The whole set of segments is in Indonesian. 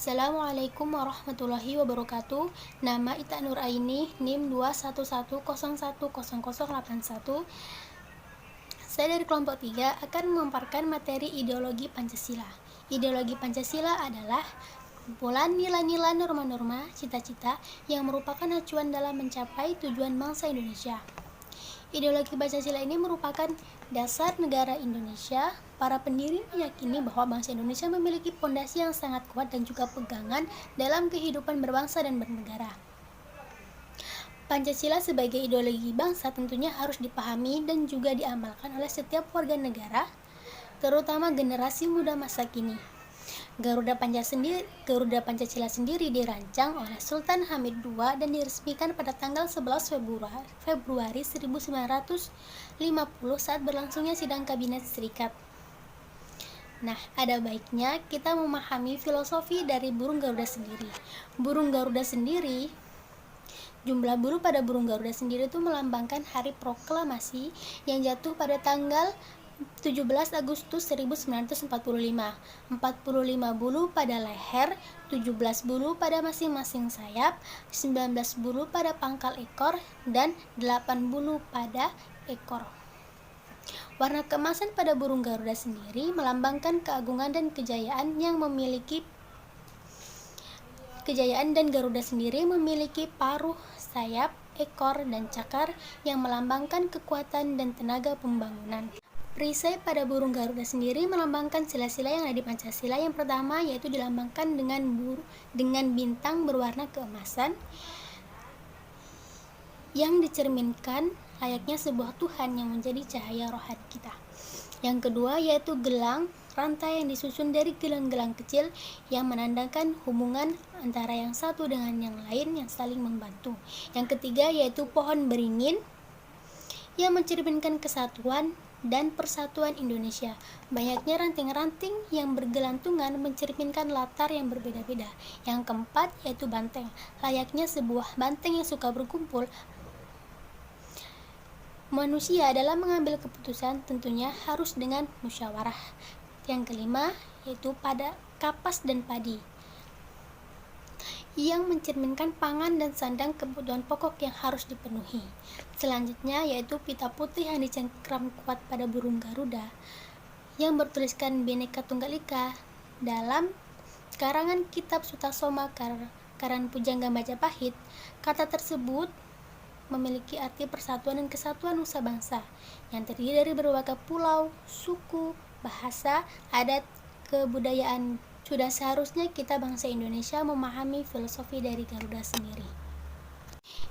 Assalamualaikum warahmatullahi wabarakatuh. Nama Ita Nur Aini, NIM 211010081. Saya dari kelompok 3 akan memaparkan materi ideologi Pancasila. Ideologi Pancasila adalah kumpulan nilai-nilai, norma-norma, cita-cita yang merupakan acuan dalam mencapai tujuan bangsa Indonesia. Ideologi Pancasila ini merupakan dasar negara Indonesia. Para pendiri meyakini bahwa bangsa Indonesia memiliki pondasi yang sangat kuat dan juga pegangan dalam kehidupan berbangsa dan bernegara. Pancasila sebagai ideologi bangsa tentunya harus dipahami dan juga diamalkan oleh setiap warga negara, terutama generasi muda masa kini. Garuda Pancasila sendiri dirancang oleh Sultan Hamid II dan diresmikan pada tanggal 11 Februari 1950 saat berlangsungnya sidang Kabinet Serikat. Nah, ada baiknya kita memahami filosofi dari burung Garuda sendiri. Jumlah bulu pada burung Garuda sendiri itu melambangkan hari proklamasi yang jatuh pada tanggal 17 Agustus 1945. 45 bulu pada leher, 17 bulu pada masing-masing sayap, 19 bulu pada pangkal ekor, dan 8 bulu pada ekor. Warna keemasan pada burung Garuda sendiri melambangkan keagungan dan kejayaan dan Garuda sendiri memiliki paruh, sayap, ekor, dan cakar yang melambangkan kekuatan dan tenaga pembangunan. Perisai pada burung Garuda sendiri melambangkan sila-sila yang ada di Pancasila. Yang pertama yaitu dilambangkan dengan bintang berwarna keemasan yang dicerminkan layaknya sebuah Tuhan yang menjadi cahaya rohani kita. Yang kedua yaitu gelang rantai yang disusun dari gelang-gelang kecil yang menandakan hubungan antara yang satu dengan yang lain yang saling membantu. Yang ketiga yaitu pohon beringin yang mencerminkan kesatuan dan persatuan Indonesia. Banyaknya ranting-ranting yang bergelantungan mencerminkan latar yang berbeda-beda. Yang keempat yaitu banteng, layaknya sebuah banteng yang suka berkumpul. Manusia dalam mengambil keputusan tentunya harus dengan musyawarah. Yang kelima yaitu pada kapas dan padi yang mencerminkan pangan dan sandang kebutuhan pokok yang harus dipenuhi. Selanjutnya yaitu pita putih yang dicengkram kuat pada burung Garuda yang bertuliskan Bhinneka Tunggal Ika dalam karangan kitab Sutasoma Karan Pujangga Majapahit. Kata tersebut memiliki arti persatuan dan kesatuan nusa bangsa yang terdiri dari berbagai pulau, suku, bahasa, adat, kebudayaan. Sudah seharusnya kita bangsa Indonesia memahami filosofi dari Garuda sendiri.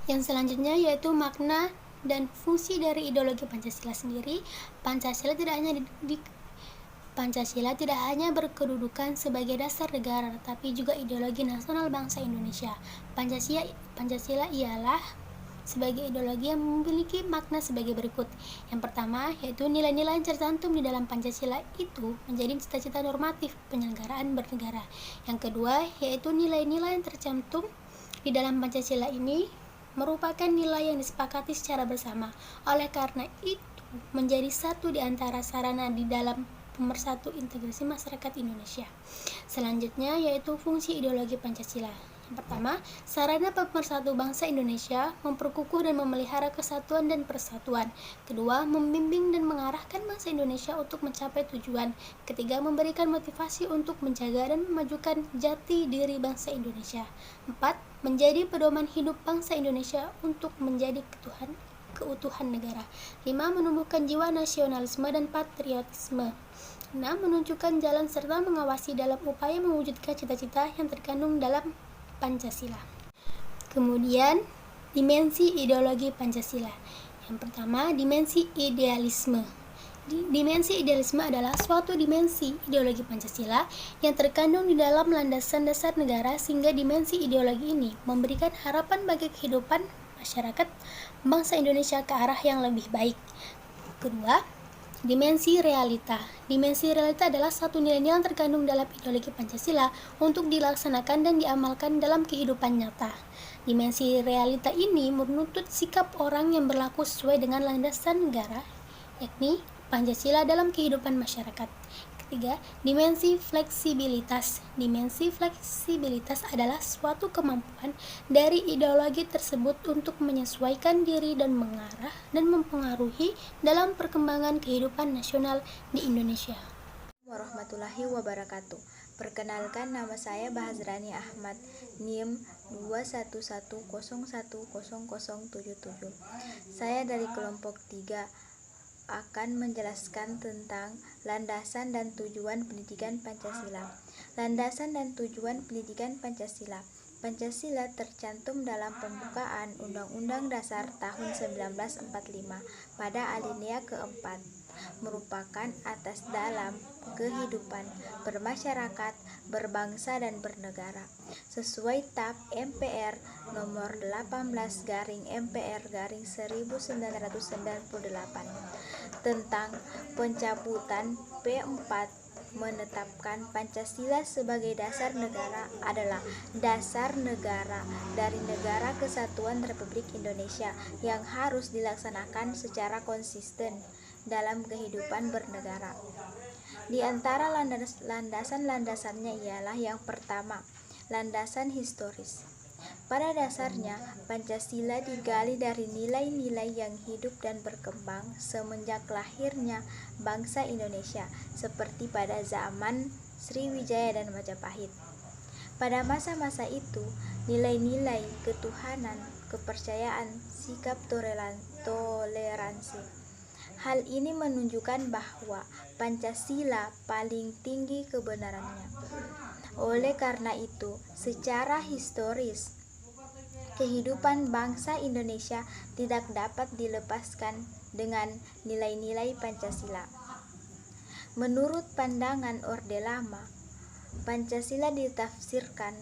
Yang selanjutnya yaitu makna dan fungsi dari ideologi Pancasila sendiri. Pancasila tidak hanya berkedudukan sebagai dasar negara, tetapi juga ideologi nasional bangsa Indonesia. Pancasila ialah sebagai ideologi yang memiliki makna sebagai berikut. Yang pertama yaitu nilai-nilai yang tercantum di dalam Pancasila itu menjadi cita-cita normatif penyelenggaraan bernegara. Yang kedua yaitu nilai-nilai yang tercantum di dalam Pancasila ini merupakan nilai yang disepakati secara bersama. Oleh karena itu menjadi satu di antara sarana di dalam pemersatu integrasi masyarakat Indonesia. Selanjutnya yaitu fungsi ideologi Pancasila. Yang pertama, sarana pemersatu bangsa Indonesia, memperkukuh dan memelihara kesatuan dan persatuan. Kedua, membimbing dan mengarahkan bangsa Indonesia untuk mencapai tujuan. Ketiga, memberikan motivasi untuk menjaga dan memajukan jati diri bangsa Indonesia. 4. Menjadi pedoman hidup bangsa Indonesia untuk menjadi keutuhan negara. 5. Menumbuhkan jiwa nasionalisme dan patriotisme. 6. Menunjukkan jalan serta mengawasi dalam upaya mewujudkan cita-cita yang terkandung dalam Pancasila. Kemudian, dimensi ideologi Pancasila. Yang pertama, dimensi idealisme. Dimensi idealisme adalah suatu dimensi ideologi Pancasila yang terkandung di dalam landasan dasar negara, sehingga dimensi ideologi ini memberikan harapan bagi kehidupan masyarakat bangsa Indonesia ke arah yang lebih baik. Kedua, dimensi realita. Dimensi realita adalah satu nilai-nilai yang terkandung dalam ideologi Pancasila untuk dilaksanakan dan diamalkan dalam kehidupan nyata. Dimensi realita ini menuntut sikap orang yang berlaku sesuai dengan landasan negara, yakni Pancasila dalam kehidupan masyarakat. Ketiga, dimensi fleksibilitas. Dimensi fleksibilitas adalah suatu kemampuan dari ideologi tersebut untuk menyesuaikan diri dan mengarah dan mempengaruhi dalam perkembangan kehidupan nasional di Indonesia. Warahmatullahi wabarakatuh. Perkenalkan, nama saya Bahazrani Ahmad, NIM 211010077. Saya dari kelompok 3 akan menjelaskan tentang landasan dan tujuan pendidikan Pancasila. Landasan dan tujuan pendidikan Pancasila. Pancasila tercantum dalam pembukaan Undang-Undang Dasar tahun 1945 pada alinea keempat, merupakan atas dalam kehidupan bermasyarakat, berbangsa dan bernegara, sesuai TAP MPR nomor 18/MPR/1998 tentang pencabutan P4 menetapkan Pancasila sebagai dasar negara adalah dasar negara dari Negara Kesatuan Republik Indonesia yang harus dilaksanakan secara konsisten dalam kehidupan bernegara. Di antara landasan-landasannya ialah yang pertama, landasan historis. Pada dasarnya, Pancasila digali dari nilai-nilai yang hidup dan berkembang semenjak lahirnya bangsa Indonesia, seperti pada zaman Sriwijaya dan Majapahit. Pada masa-masa itu, nilai-nilai ketuhanan, kepercayaan, sikap toleransi. Hal ini menunjukkan bahwa Pancasila paling tinggi kebenarannya. Oleh karena itu, secara historis, kehidupan bangsa Indonesia tidak dapat dilepaskan dengan nilai-nilai Pancasila. Menurut pandangan Orde Lama, Pancasila ditafsirkan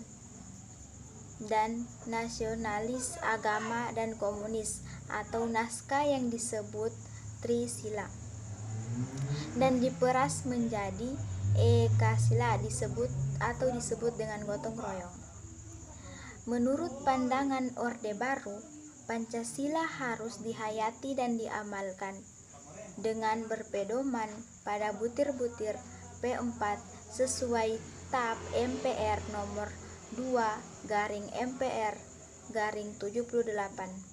dan nasionalis agama dan komunis atau naskah yang disebut Trisila dan diperas menjadi Ekasila disebut dengan gotong royong. Menurut pandangan Orde Baru, Pancasila harus dihayati dan diamalkan dengan berpedoman pada butir-butir P4 sesuai TAP MPR nomor 2/MPR/78.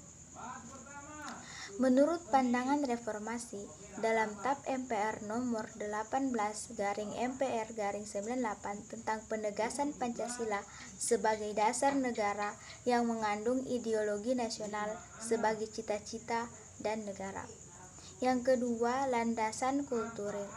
Menurut pandangan reformasi, dalam TAP MPR nomor 18/MPR/98 tentang penegasan Pancasila sebagai dasar negara yang mengandung ideologi nasional sebagai cita-cita dan negara. Yang kedua, landasan kultural.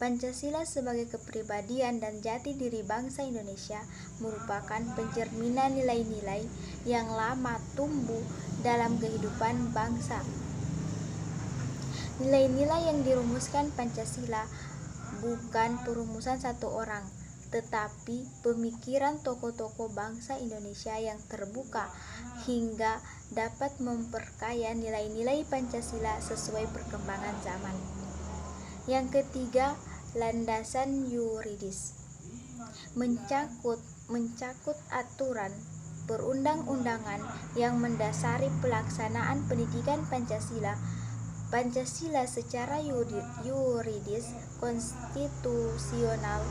Pancasila sebagai kepribadian dan jati diri bangsa Indonesia merupakan pencerminan nilai-nilai yang lama tumbuh dalam kehidupan bangsa. Nilai-nilai yang dirumuskan Pancasila bukan perumusan satu orang, tetapi pemikiran tokoh-tokoh bangsa Indonesia yang terbuka hingga dapat memperkaya nilai-nilai Pancasila sesuai perkembangan zaman. Yang ketiga, landasan yuridis. Mencakup aturan perundang-undangan yang mendasari pelaksanaan pendidikan Pancasila. Pancasila secara yuridis konstitusional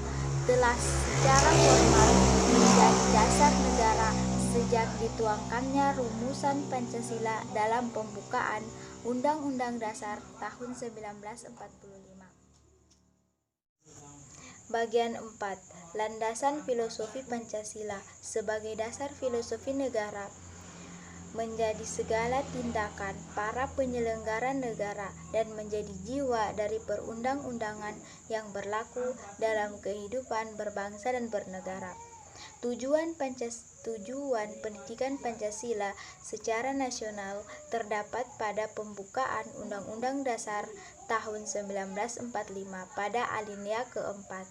telah secara formal menjadi dasar negara sejak dituangkannya rumusan Pancasila dalam pembukaan Undang-Undang Dasar tahun 1945. Bagian 4. Landasan filosofi Pancasila sebagai dasar filosofi negara menjadi segala tindakan para penyelenggara negara dan menjadi jiwa dari perundang-undangan yang berlaku dalam kehidupan berbangsa dan bernegara. Tujuan pendidikan Pancasila secara nasional terdapat pada pembukaan Undang-Undang Dasar tahun 1945 pada alinea keempat,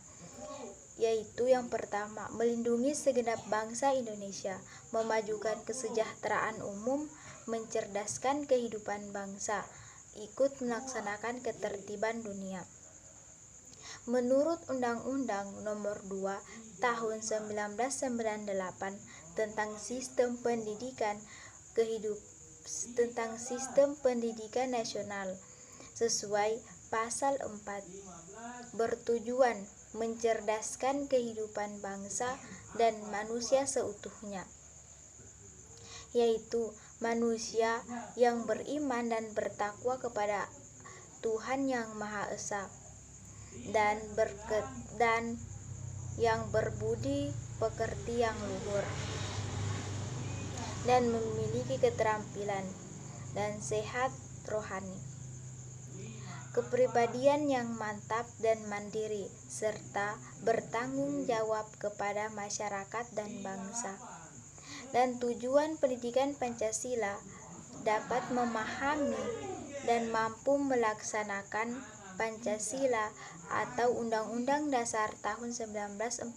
yaitu yang pertama, melindungi segenap bangsa Indonesia, memajukan kesejahteraan umum, mencerdaskan kehidupan bangsa, ikut melaksanakan ketertiban dunia. Menurut Undang-Undang Nomor 2 Tahun 1998 tentang Sistem Pendidikan Nasional, sesuai Pasal 4 bertujuan mencerdaskan kehidupan bangsa dan manusia seutuhnya, yaitu manusia yang beriman dan bertakwa kepada Tuhan yang Maha Esa dan yang berbudi pekerti yang luhur dan memiliki keterampilan dan sehat rohani, kepribadian yang mantap dan mandiri, serta bertanggung jawab kepada masyarakat dan bangsa. Dan tujuan pendidikan Pancasila dapat memahami dan mampu melaksanakan Pancasila atau Undang-Undang Dasar tahun 1945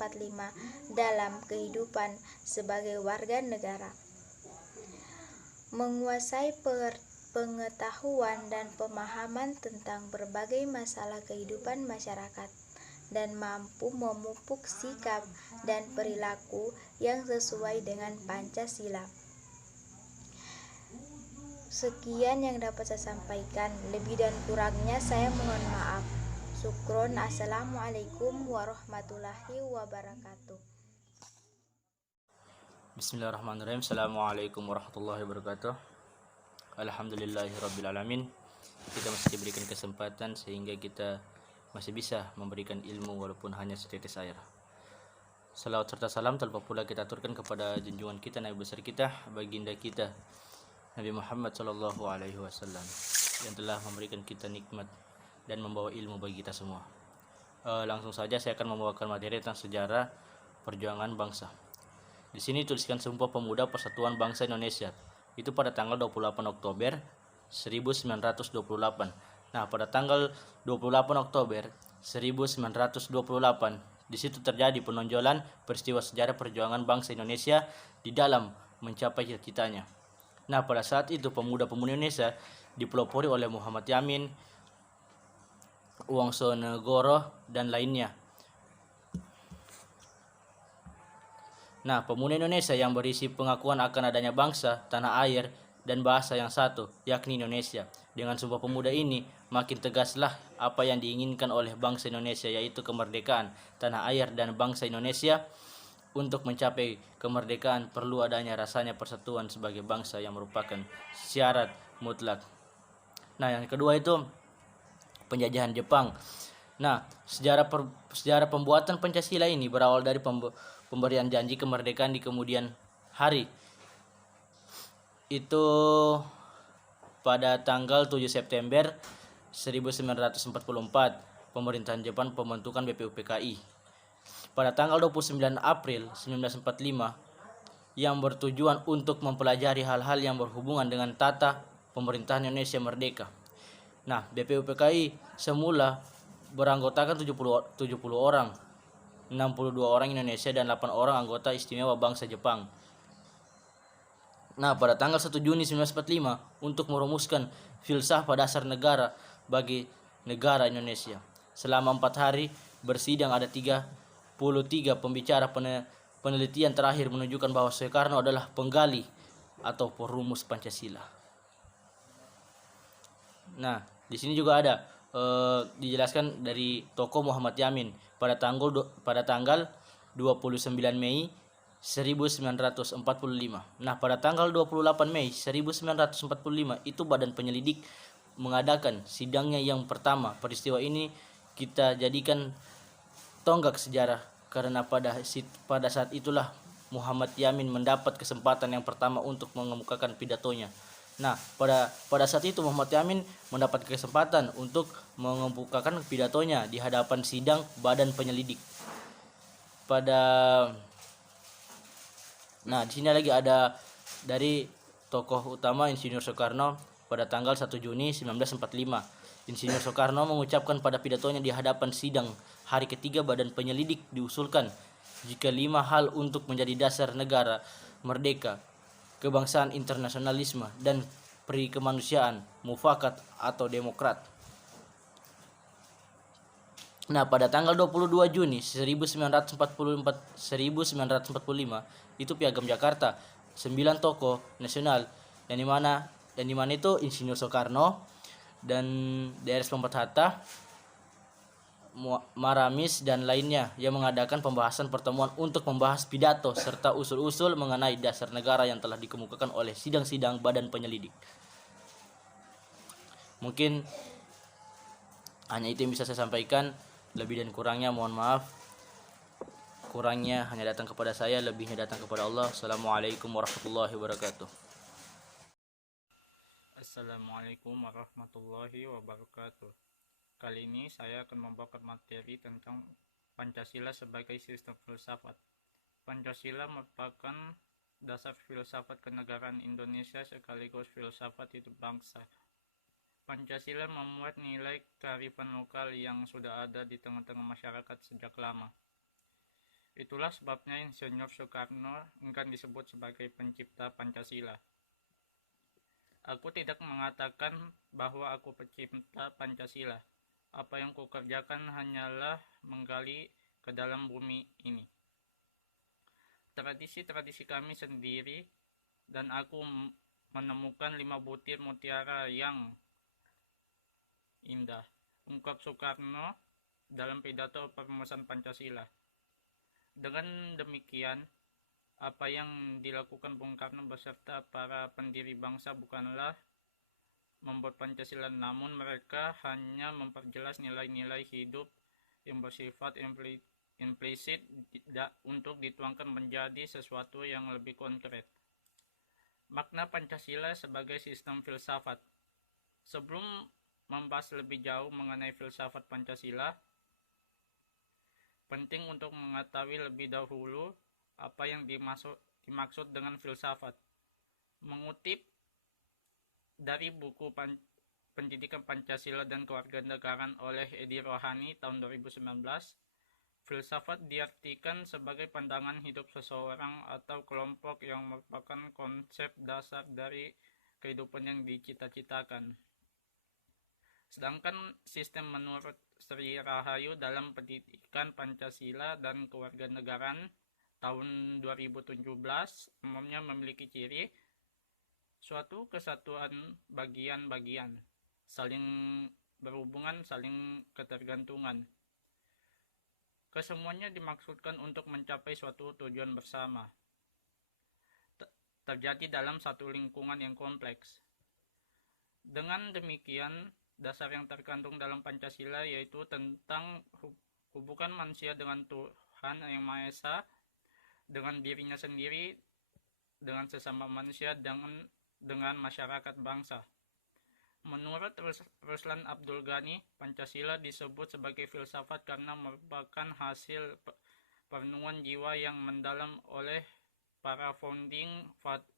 dalam kehidupan sebagai warga negara, menguasai pengetahuan dan pemahaman tentang berbagai masalah kehidupan masyarakat, dan mampu memupuk sikap dan perilaku yang sesuai dengan Pancasila. Sekian yang dapat saya sampaikan, lebih dan kurangnya saya mohon maaf. Syukron. Assalamualaikum warahmatullahi wabarakatuh. Bismillahirrahmanirrahim. Assalamualaikum warahmatullahi wabarakatuh. Alhamdulillahirrabbilalamin. Kita masih diberikan kesempatan sehingga kita masih bisa memberikan ilmu walaupun hanya setetes air. Salawat serta salam tanpa pula kita aturkan kepada junjungan kita, Nabi besar kita, baginda kita Nabi Muhammad sallallahu alaihi wasallam, yang telah memberikan kita nikmat dan membawa ilmu bagi kita semua. Langsung saja saya akan membawakan materi tentang sejarah perjuangan bangsa. Di sini tuliskan Sumpah Pemuda Persatuan Bangsa Indonesia. Itu pada tanggal 28 Oktober 1928. Nah, pada tanggal 28 Oktober 1928, di situ terjadi penonjolan peristiwa sejarah perjuangan bangsa Indonesia di dalam mencapai cita-citanya. Nah, pada saat itu pemuda-pemudi Indonesia dipelopori oleh Muhammad Yamin, Wongsonegoro, dan lainnya. Nah, pemuda Indonesia yang berisi pengakuan akan adanya bangsa, tanah air, dan bahasa yang satu, yakni Indonesia. Dengan Sumpah Pemuda ini, makin tegaslah apa yang diinginkan oleh bangsa Indonesia, yaitu kemerdekaan tanah air dan bangsa Indonesia. Untuk mencapai kemerdekaan perlu adanya rasanya persatuan sebagai bangsa yang merupakan syarat mutlak. Nah, yang kedua itu penjajahan Jepang. Nah, sejarah pembuatan Pancasila ini berawal dari pemberian janji kemerdekaan di kemudian hari. Itu pada tanggal 7 September 1944, pemerintahan Jepang pembentukan BPUPKI. Pada tanggal 29 April 1945, yang bertujuan untuk mempelajari hal-hal yang berhubungan dengan tata pemerintahan Indonesia merdeka. Nah, BPUPKI semula beranggotakan 70 orang, 62 orang Indonesia dan 8 orang anggota istimewa bangsa Jepang. Nah, pada tanggal 1 Juni 1945 untuk merumuskan filsafat dasar negara bagi negara Indonesia. Selama 4 hari bersidang, ada 33 pembicara. Penelitian terakhir menunjukkan bahwa Soekarno adalah penggali atau perumus Pancasila. Nah, di sini juga ada dijelaskan dari tokoh Muhammad Yamin pada tanggal 29 Mei 1945. Nah, pada tanggal 28 Mei 1945 itu Badan Penyelidik mengadakan sidangnya yang pertama. Peristiwa ini kita jadikan tonggak sejarah karena pada saat itulah Muhammad Yamin mendapat kesempatan yang pertama untuk mengemukakan pidatonya. Nah, pada saat itu Muhammad Yamin mendapat kesempatan untuk mengemukakan pidatonya di hadapan sidang Badan Penyelidik. Nah, di sini lagi ada dari tokoh utama Insinyur Soekarno pada tanggal 1 Juni 1945. Insinyur Soekarno mengucapkan pada pidatonya di hadapan sidang hari ketiga Badan Penyelidik diusulkan jika 5 hal untuk menjadi dasar negara merdeka: kebangsaan, internasionalisme, dan peri kemanusiaan, mufakat atau demokrat. Nah, pada tanggal 22 Juni 1945 itu Piagam Jakarta, 9 tokoh nasional yang dimana itu Insinyur Soekarno dan DRS Muhammad Hatta, Maramis dan lainnya yang mengadakan pembahasan pertemuan untuk membahas pidato serta usul-usul mengenai dasar negara yang telah dikemukakan oleh sidang-sidang badan penyelidik. Mungkin hanya itu yang bisa saya sampaikan. Lebih dan kurangnya mohon maaf. Kurangnya hanya datang kepada saya, lebihnya datang kepada Allah. Assalamualaikum warahmatullahi wabarakatuh. Assalamualaikum warahmatullahi wabarakatuh. Kali ini saya akan membawakan materi tentang Pancasila sebagai sistem filsafat. Pancasila merupakan dasar filsafat kenegaraan Indonesia sekaligus filsafat hidup bangsa. Pancasila memuat nilai kearifan lokal yang sudah ada di tengah-tengah masyarakat sejak lama. Itulah sebabnya Insinyur Soekarno enggan disebut sebagai pencipta Pancasila. Aku tidak mengatakan bahwa aku pencipta Pancasila. Apa yang kukerjakan hanyalah menggali ke dalam bumi ini tradisi-tradisi kami sendiri, dan aku menemukan 5 butir mutiara yang indah, ungkap Soekarno dalam pidato perumusan Pancasila. Dengan demikian, apa yang dilakukan Bung Karno beserta para pendiri bangsa bukanlah membuat Pancasila, namun mereka hanya memperjelas nilai-nilai hidup yang bersifat implisit untuk dituangkan menjadi sesuatu yang lebih konkret. Makna Pancasila sebagai sistem filsafat. Sebelum membahas lebih jauh mengenai filsafat Pancasila, penting untuk mengetahui lebih dahulu apa yang dimaksud dengan filsafat. Mengutip dari buku Pendidikan Pancasila dan Kewarganegaraan oleh Edi Rohani tahun 2019, filsafat diartikan sebagai pandangan hidup seseorang atau kelompok yang merupakan konsep dasar dari kehidupan yang dicita-citakan. Sedangkan sistem menurut Sri Rahayu dalam Pendidikan Pancasila dan Kewarganegaraan tahun 2017 umumnya memiliki ciri suatu kesatuan bagian-bagian, saling berhubungan, saling ketergantungan. Kesemuanya dimaksudkan untuk mencapai suatu tujuan bersama. Terjadi dalam satu lingkungan yang kompleks. Dengan demikian, dasar yang terkandung dalam Pancasila yaitu tentang hubungan manusia dengan Tuhan Yang Maha Esa, dengan dirinya sendiri, dengan sesama manusia, dengan masyarakat bangsa. Menurut Ruslan Abdul Ghani, Pancasila disebut sebagai filsafat karena merupakan hasil perenungan jiwa yang mendalam oleh para founding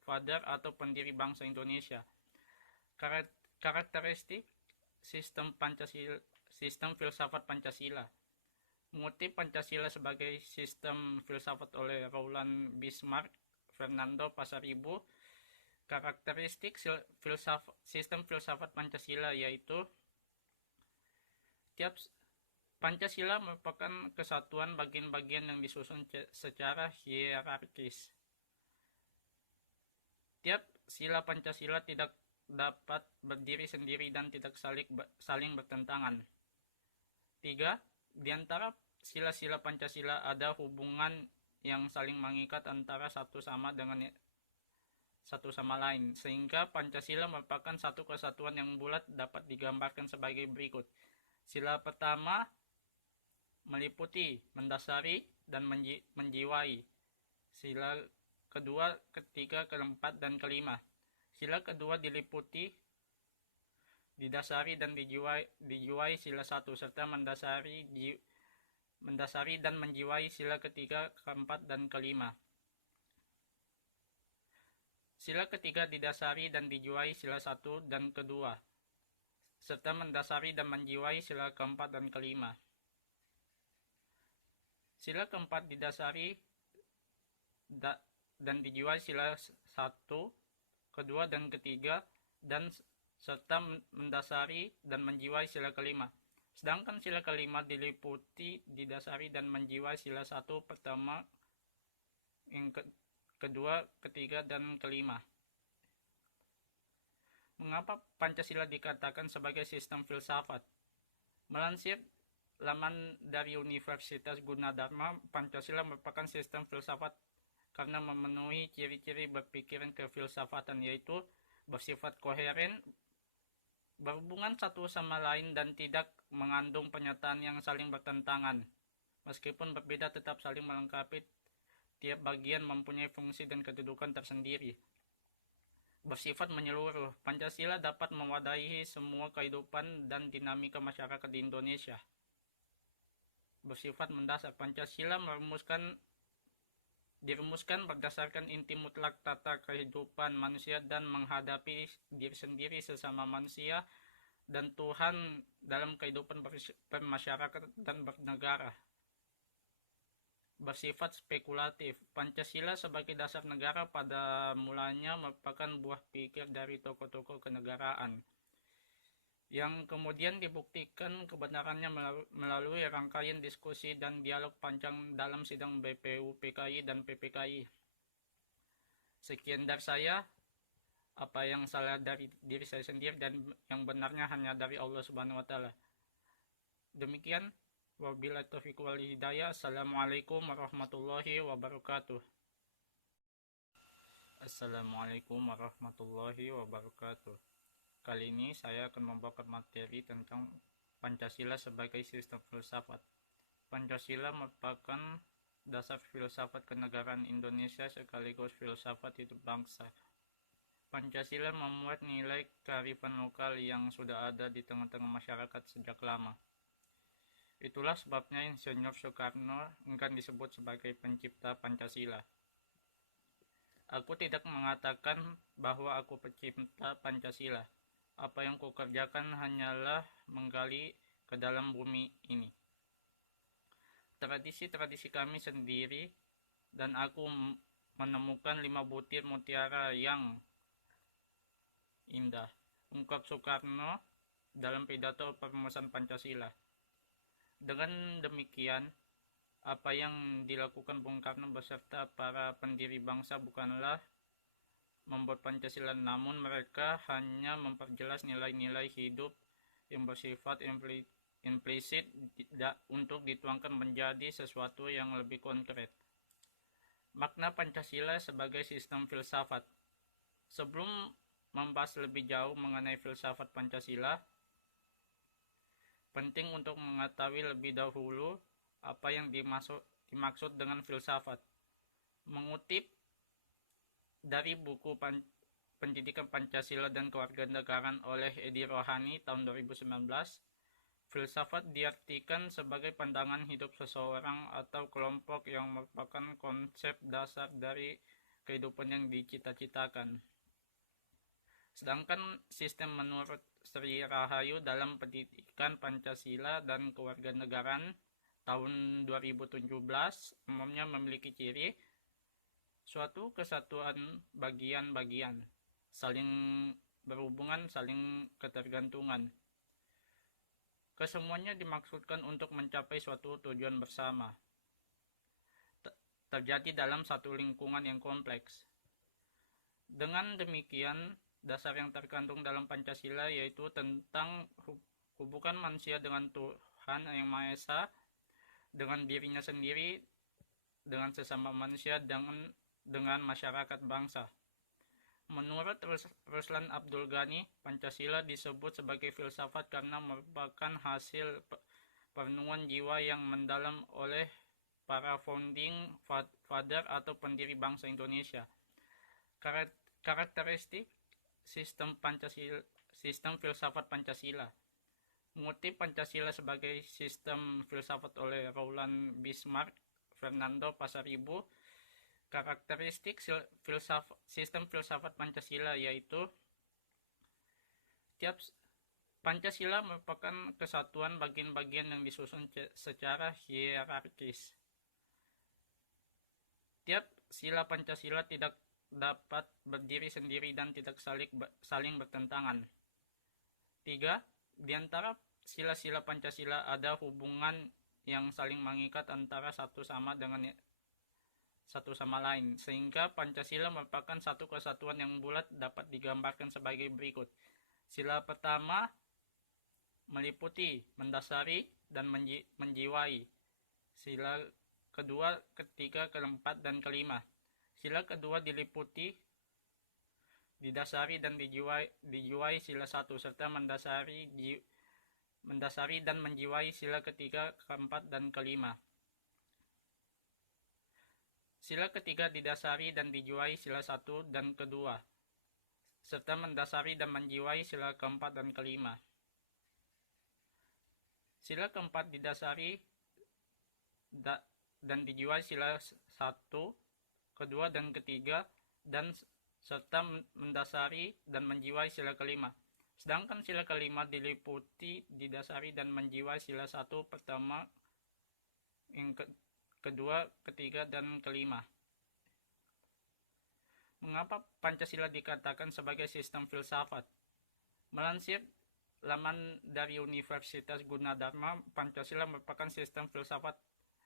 father atau pendiri bangsa Indonesia. Karakteristik sistem filsafat Pancasila. Mengutip Pancasila sebagai sistem filsafat oleh Roland Bismarck, Fernando Pasaribu, karakteristik sistem filsafat Pancasila yaitu Pancasila merupakan kesatuan bagian-bagian yang disusun secara hierarkis. Tiap sila Pancasila tidak dapat berdiri sendiri dan tidak saling bertentangan. 3. Di antara sila-sila Pancasila ada hubungan yang saling mengikat antara satu sama lain, sehingga Pancasila merupakan satu kesatuan yang bulat dapat digambarkan sebagai berikut. Sila pertama meliputi, mendasari, dan menjiwai. Sila kedua, ketiga, keempat, dan kelima. Sila kedua diliputi, didasari, dan dijiwai sila satu, serta mendasari dan menjiwai sila ketiga, keempat, dan kelima. Sila ketiga didasari dan dijiwai sila satu dan kedua, serta mendasari dan menjiwai sila keempat dan kelima. Sila keempat didasari dan dijiwai sila satu, kedua, dan ketiga, dan serta mendasari dan menjiwai sila kelima. Sedangkan sila kelima diliputi, didasari, dan menjiwai sila satu, pertama, yang kedua, ketiga, dan kelima. Mengapa Pancasila dikatakan sebagai sistem filsafat? Melansir laman dari Universitas Gunadarma, Pancasila merupakan sistem filsafat karena memenuhi ciri-ciri berpikiran kefilsafatan, yaitu bersifat koheren, berhubungan satu sama lain, dan tidak mengandung pernyataan yang saling bertentangan. Meskipun berbeda, tetap saling melengkapi. Tiap bagian mempunyai fungsi dan kedudukan tersendiri. Bersifat menyeluruh, Pancasila dapat mewadahi semua kehidupan dan dinamika masyarakat di Indonesia. Bersifat mendasar, Pancasila dirumuskan berdasarkan inti mutlak tata kehidupan manusia dan menghadapi diri sendiri, sesama manusia, dan Tuhan dalam kehidupan bermasyarakat dan bernegara. Bersifat spekulatif, Pancasila sebagai dasar negara pada mulanya merupakan buah pikir dari tokoh-tokoh kenegaraan, yang kemudian dibuktikan kebenarannya melalui rangkaian diskusi dan dialog panjang dalam sidang BPU, PKI, dan PPKI. Sekian dari saya. Apa yang salah dari diri saya sendiri dan yang benarnya hanya dari Allah Subhanahu wa Ta'ala. Demikian, wabillahi taufiq wal hidayah. Assalamualaikum warahmatullahi wabarakatuh. Assalamualaikum warahmatullahi wabarakatuh. Kali ini saya akan membawakan materi tentang Pancasila sebagai sistem filsafat. Pancasila merupakan dasar filsafat kenegaraan Indonesia sekaligus filsafat hidup bangsa. Pancasila memuat nilai kearifan lokal yang sudah ada di tengah-tengah masyarakat sejak lama. Itulah sebabnya Insinyur Soekarno enggan disebut sebagai pencipta Pancasila. Aku tidak mengatakan bahwa aku pencipta Pancasila. Apa yang kukerjakan hanyalah menggali ke dalam bumi ini tradisi-tradisi kami sendiri, dan aku menemukan 5 butir mutiara yang indah, ungkap Soekarno dalam pidato perumusan Pancasila. Dengan demikian, apa yang dilakukan Bung Karno beserta para pendiri bangsa bukanlah membuat Pancasila, namun mereka hanya memperjelas nilai-nilai hidup yang bersifat implisit untuk dituangkan menjadi sesuatu yang lebih konkret. Makna Pancasila sebagai sistem filsafat. Sebelum membahas lebih jauh mengenai filsafat Pancasila, penting untuk mengetahui lebih dahulu apa yang dimaksud dengan filsafat. Mengutip dari buku Pendidikan Pancasila dan Kewarganegaraan oleh Edi Rohani tahun 2019, filsafat diartikan sebagai pandangan hidup seseorang atau kelompok yang merupakan konsep dasar dari kehidupan yang dicita-citakan. Sedangkan sistem menurut Sri Rahayu dalam Pendidikan Pancasila dan Kewarganegaraan tahun 2017 umumnya memiliki ciri suatu kesatuan bagian-bagian, saling berhubungan, saling ketergantungan. Kesemuanya dimaksudkan untuk mencapai suatu tujuan bersama, terjadi dalam satu lingkungan yang kompleks. Dengan demikian, dasar yang terkandung dalam Pancasila yaitu tentang hubungan manusia dengan Tuhan Yang Maha Esa, dengan dirinya sendiri, dengan sesama manusia, dengan masyarakat bangsa. Menurut Ruslan Abdul Ghani, Pancasila disebut sebagai filsafat karena merupakan hasil perenungan jiwa yang mendalam oleh para founding father atau pendiri bangsa Indonesia. Karakteristik sistem filsafat Pancasila. Mengutip Pancasila sebagai sistem filsafat oleh Roland Bismarck, Fernando Pasaribu, karakteristik sistem filsafat Pancasila yaitu tiap Pancasila merupakan kesatuan bagian-bagian yang disusun secara hierarkis. Tiap sila Pancasila tidak dapat berdiri sendiri dan tidak saling bertentangan. 3. Di antara sila-sila Pancasila ada hubungan yang saling mengikat antara satu sama lain, sehingga Pancasila merupakan satu kesatuan yang bulat dapat digambarkan sebagai berikut. Sila pertama meliputi, mendasari, dan menjiwai. Sila kedua, ketiga, keempat, dan kelima. Sila kedua didasari dan dijiwai sila satu, serta mendasari dan menjiwai sila ketiga, keempat, dan kelima. Sila ketiga didasari dan dijiwai sila satu dan kedua, serta mendasari dan menjiwai sila keempat dan kelima. Sila keempat didasari dan dijiwai sila satu, kedua, dan ketiga, dan serta mendasari dan menjiwai sila kelima. Sedangkan sila kelima didasari dan menjiwai sila satu, pertama, kedua, ketiga, dan kelima. Mengapa Pancasila dikatakan sebagai sistem filsafat? Melansir laman dari Universitas Gunadarma, Pancasila merupakan sistem filsafat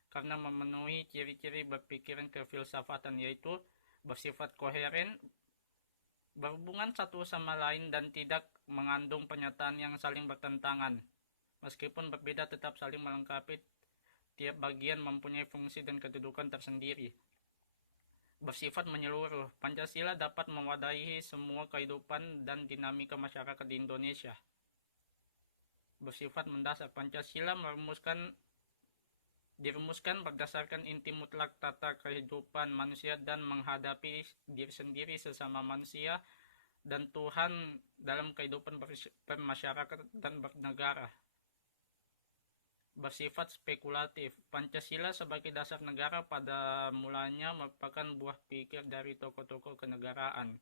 karena memenuhi ciri-ciri berpikiran kefilsafatan, yaitu bersifat koheren, berhubungan satu sama lain, dan tidak mengandung pernyataan yang saling bertentangan. Meskipun berbeda, tetap saling melengkapi. Tiap bagian mempunyai fungsi dan kedudukan tersendiri. Bersifat menyeluruh, Pancasila dapat mewadahi semua kehidupan dan dinamika masyarakat di Indonesia. Bersifat mendasar, Pancasila dirumuskan berdasarkan inti mutlak tata kehidupan manusia dan menghadapi diri sendiri, sesama manusia, dan Tuhan dalam kehidupan bermasyarakat dan bernegara. Bersifat spekulatif, Pancasila sebagai dasar negara pada mulanya merupakan buah pikir dari tokoh-tokoh kenegaraan,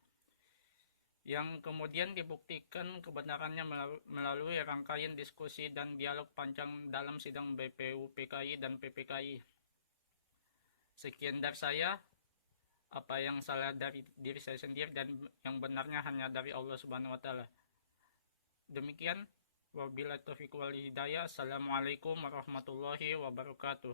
yang kemudian dibuktikan kebenarannya melalui rangkaian diskusi dan dialog panjang dalam sidang BPUPKI dan PPKI. Sekian dari saya. Apa yang salah dari diri saya sendiri dan yang benarnya hanya dari Allah Subhanahu wa Ta'ala. Demikian. Wabillahi taufiq wal hidayah. Assalamualaikum warahmatullahi wabarakatuh.